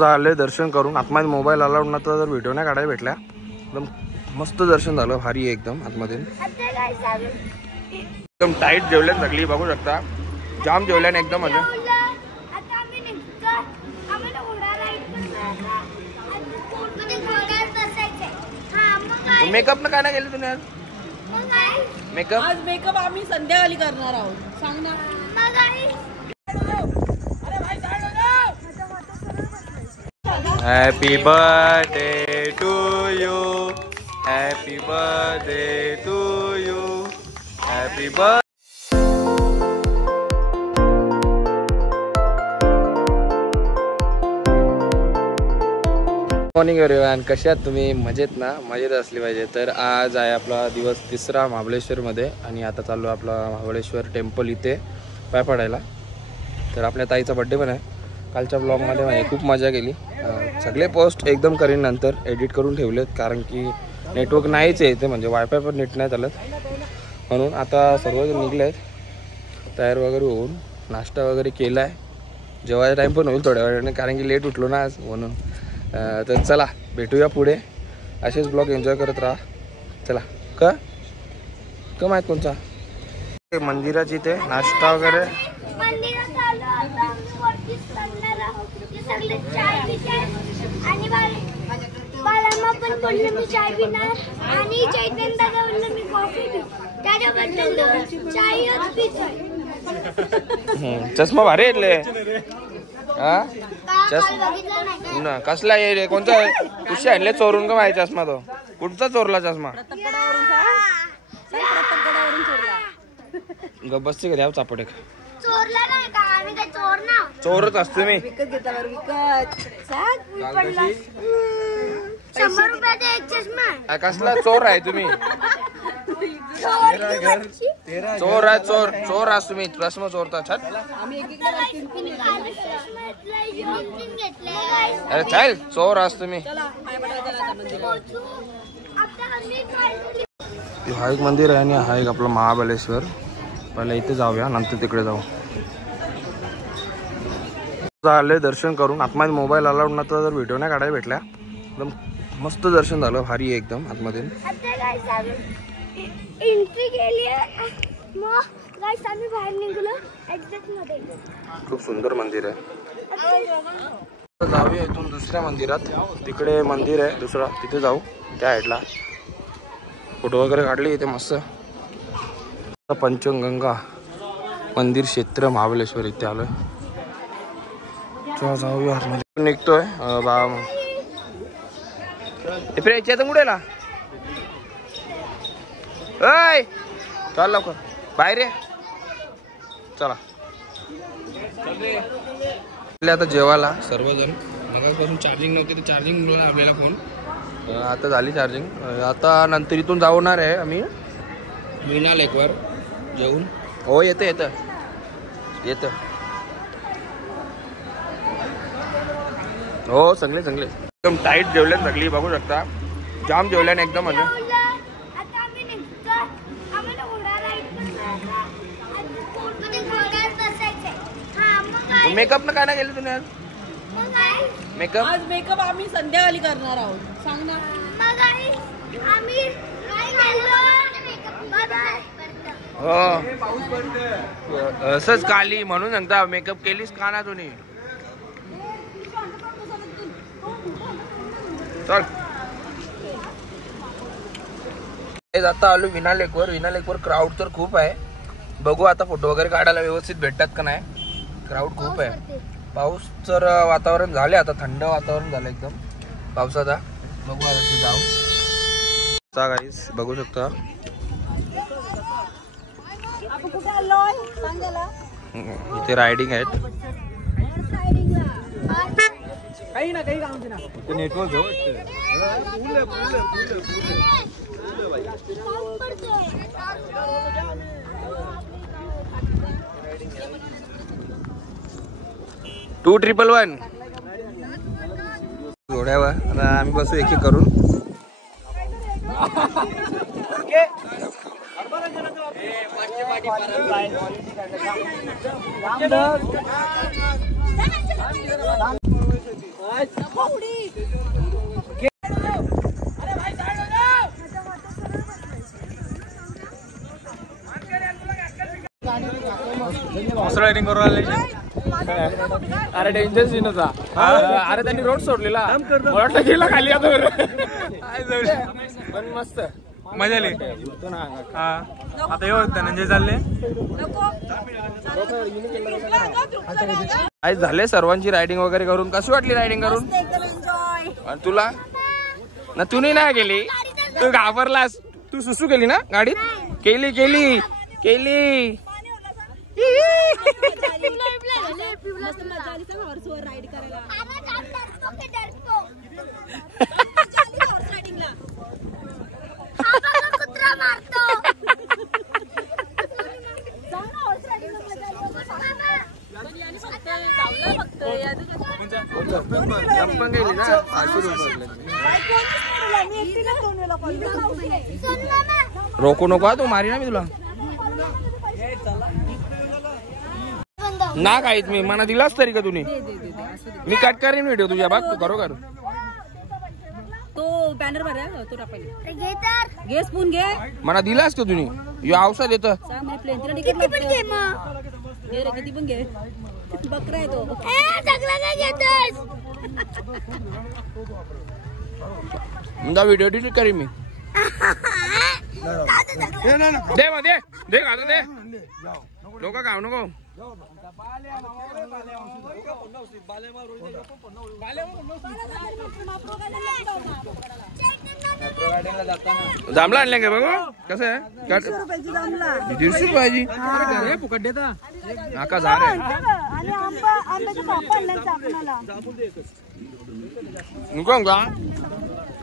झाले दर्शन करून आतमध्ये मोबाईल अलाउड नव्हता तर व्हिडिओ नाही काढायला भेटल्या. एकदम मस्त दर्शन झालं, भारी एकदम आतमध्ये. एकदम टाईट जेवल्यान सगळी बघू शकता, जाम जेवल्यान एकदम. म्हणजे मेकअप न काय नाही केलं तुम्ही आज? मेकअप आज मेकअप आम्ही संध्याकाळी करणार आहोत. सांग ना. Happy birthday to you, happy birthday to you, happy birthday. Morning everyone, कशा आहात तुम्ही? मजेत ना? मजेत असली पाहिजे. तर आज आहे आपला दिवस तिसरा महाबळेश्वरमध्ये आणि आता चाललो आपला महाबळेश्वर टेम्पल इथे पाय पडायला. तर आपल्या ताईचा बड्डे पण आहे. कालच्या ब्लॉगमध्ये म्हणजे खूप मजा केली. सगळे पोस्ट एकदम करीन नंतर एडिट करून ठेवलेत, कारण की नेटवर्क नाहीच आहे इथे, म्हणजे वायफाय पण नीट नाही चालत. म्हणून आता सर्वजण निघले आहेत तयार वगैरे होऊन, नाश्ता वगैरे केला आहे. जेवायचा टाईम पण होईल थोड्या वेळाने, कारण की लेट उठलो ना आज म्हणून. तर चला भेटूया पुढे, असेच ब्लॉग एन्जॉय करत राहा. चला का माहीत कोणचा मंदिराची ते नाश्ता वगैरे. चष्मा भारी येतले हा. चष्मा कसला आहे? कोणता कुठे आणले चोरून का माहिती चष्मा? तो कुठचा चोरला चष्मा? गब्बसची घरी चापट एक चोरच असतो मी. कसला चोर आहे तुम्ही? चोर आहे, चोर चोर असतो मी. चष्मा चोरता छट. अरे चल, चोर असतो मी. हा एक मंदिर आहे आणि हा एक आपला महाबळेश्वर. पहिला इथे जाऊया, नंतर तिकडे जाऊ. झाले दर्शन करून आतमध्ये मोबाईल अलाउड नव्हता तर व्हिडिओ नाही काढायला भेटल्या. एकदम मस्त दर्शन झालं, भारी एकदम आतमध्ये. एंट्री केली आहे, मग गाइस आम्ही बाहेर निघलो एक्झॅक्ट मध्ये. खूप सुंदर मंदिर आहे. जाऊया इथून दुसऱ्या मंदिरात. तिकडे मंदिर आहे दुसरा, तिथे जाऊ. त्या साईडला फोटो वगैरे काढले इथे मस्त. पंचगंगा मंदिर क्षेत्र महाबळेश्वर इथे आलोय. जाऊया निघतोय बा. कुठेला अय चल लवकर बाहेर ये. चला आता जेवायला सर्वजण. मगापासून चार्जिंग नव्हती तर चार्जिंग मिळाला आपल्याला फोन. आता झाली चार्जिंग. आता नंतर इथून जाऊणार आहे आम्ही मीना लेकवर जेवून. हो येतं येतं येतं. हो चांगले चांगले एकदम टाईट जेवल्यान सगळी बघू शकता, जाम जेवल्यान एकदम. म्हणजे मेकअप न काय नाही केलं तुम्ही आज? मेकअप आज मेकअप आम्ही संध्याकाळी करणार आहोत. सांग ना. हो असंच काली म्हणून सांगता मेकअप केलीस का ना तुम्ही? चल आता आलो विना लेकवर. विना लेकवर क्राऊड तर खूप आहे. बघू आता फोटो वगैरे काढायला व्यवस्थित भेटतात का नाही. क्राऊड खूप आहे. पाऊस तर वातावरण झाले, आता थंड वातावरण झालं एकदम पावसाचा. बघू आता ते जाऊ. गाईस बघू शकता इथे रायडिंग आहेत. काही ना काही काम ना नेटवर्क जवळ 2111 घोड्यावर. आता आम्ही बसू एक एक करून. रायडिंग करू आले. अरे डेंजर सीन होता. अरे त्यांनी रोड सोडलेला, मला वाटलं गेला खाली आता. पण मस्त मजा आली. आता एवढं धनंजय चालले. आज झाले सर्वांची रायडिंग वगैरे करून. कशी वाटली रायडिंग करून? आणि तुला ना? तू नाही गेली, तू घाबरलास. तू सुसू केली ना गाडीत? केली केली केली. रोको नको तू, मारी ना मी तुला. ना काहीच मी मना दिलास तरी का तुम्ही? मी कट करीन व्हिडिओ तुझ्या. बाग तू करो. तो बॅनर भरा तो टाकायला. घे स्पून घे. मना दिलास का तुम्ही? यो औषध येतं. किती पण घे. बकरा आहे तो. व्हिडिओ डिलीट करीन मी. दे मग दे दे का दे. लोक खाऊ नको. जांभळा आणले का बघू? कसं आहे? 150 रुपयाची फुकट देता. नाका झाड आहे. नको का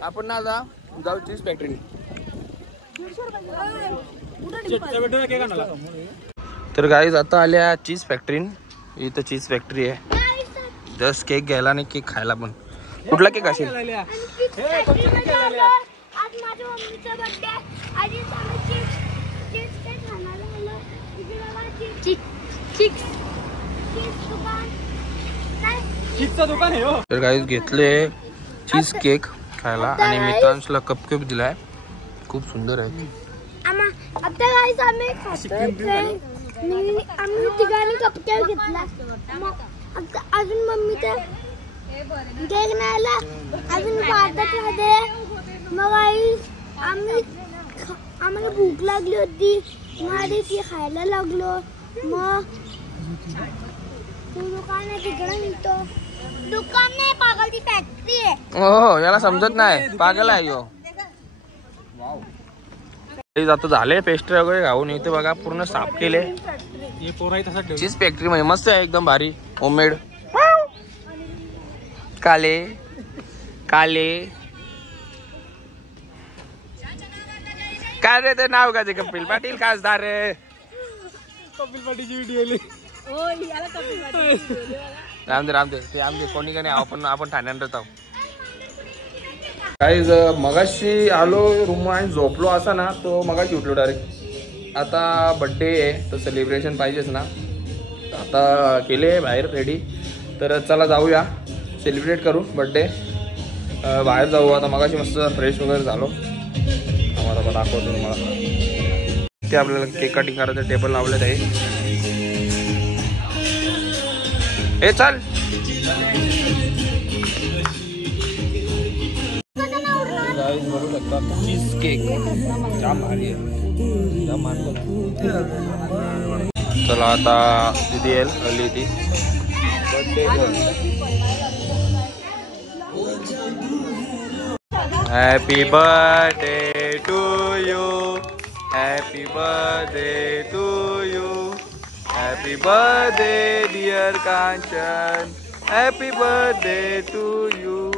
आपण ना जा जाऊ चीज फॅक्टरी. तर गाईज आता आल्या चीज फॅक्टरीन. इथं चीज फॅक्टरी आहे. जस्ट केक घ्यायला आणि केक खायला पण. कुठला केक असेल? तर गाईज घेतले चीज केक खायला आणि मित्रांशला कपकेक दिलाय. खूप सुंदर आहे. आता गाईस आम्ही तिघांनी कपकेक घेतला. अजून मम्मी तर केक नाही आला. अजून वाटत राहते. मग गाईस आम्हाला भूक लागली होती. मग आधी ती खायला लागलो. मग दुकान आहे तिकडे निघतो. दुकान नाही पागल, ती फॅक्टरी आहे. हो याला समजत नाही. पागल आहे यो. आता झाले पेस्ट्री वगैरे खाऊन. इथे बघा पूर्ण साफ केले. चीज फॅक्टरी म्हणजे मस्त आहे एकदम भारी. होममेड. काले काले काय रे ते नाव का ते? कपिल पाटील खासदार. कपिल पाटीलची व्हिडिओ. रामदे ते आमचे कोणी का नाही. आपण ठाण्यात राहतो. काहीच मगाशी आलो रूम आणि झोपलो असा ना तो मगाशी उठलो डायरेक्ट. आता बड्डे आहे तर सेलिब्रेशन पाहिजेच ना. आता केले बाहेर रेडी. तर चला जाऊया सेलिब्रेट करू बड्डे. बाहेर जाऊ. आता मगाशी मस्त फ्रेश वगैरे झालो. आम्हाला दाखवतो तुम्हाला. ते आपल्याला केक कटिंग करायचं टेबल लावलेत आहे. हे चल बघू शकता चीज केक जाम भारी आहे. जाम मारतो. चला आता दिदी येईल हल्ली ती. Happy birthday to you. Happy birthday to you. Happy birthday dear Kanchan. Happy birthday to you.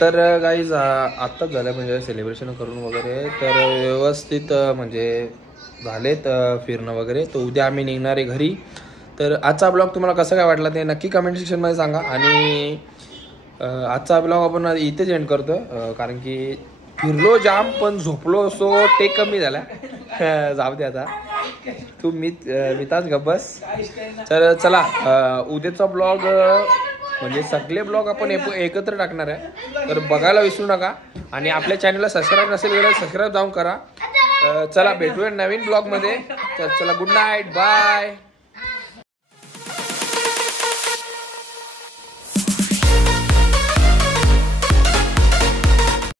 तर गाईज आत्ताच झालं म्हणजे सेलिब्रेशन करून वगैरे. तर व्यवस्थित म्हणजे झालेत फिरणं वगैरे. तर उद्या आम्ही निघणार आहे घरी. तर आजचा ब्लॉग तुम्हाला कसं काय वाटला ते नक्की कमेंट सेक्शनमध्ये सांगा. आणि आजचा ब्लॉग आपण इथेच एंड करतो. कारण की फिरलो जाम पण झोपलो सो ते कमी झाला. जाऊ दे आता. तू मिताज गब्बस. तर चला उद्याचा ब्लॉग म्हणजे सगळे ब्लॉग आपण एकत्र टाकणार आहे, तर बघायला विसरू नका. आणि आपल्या चॅनलला सबस्क्राईब नसेल केलं सबस्क्राईब जाऊन करा. चला भेटूया नवीन ब्लॉग मध्ये. तर चला गुड नाईट बाय.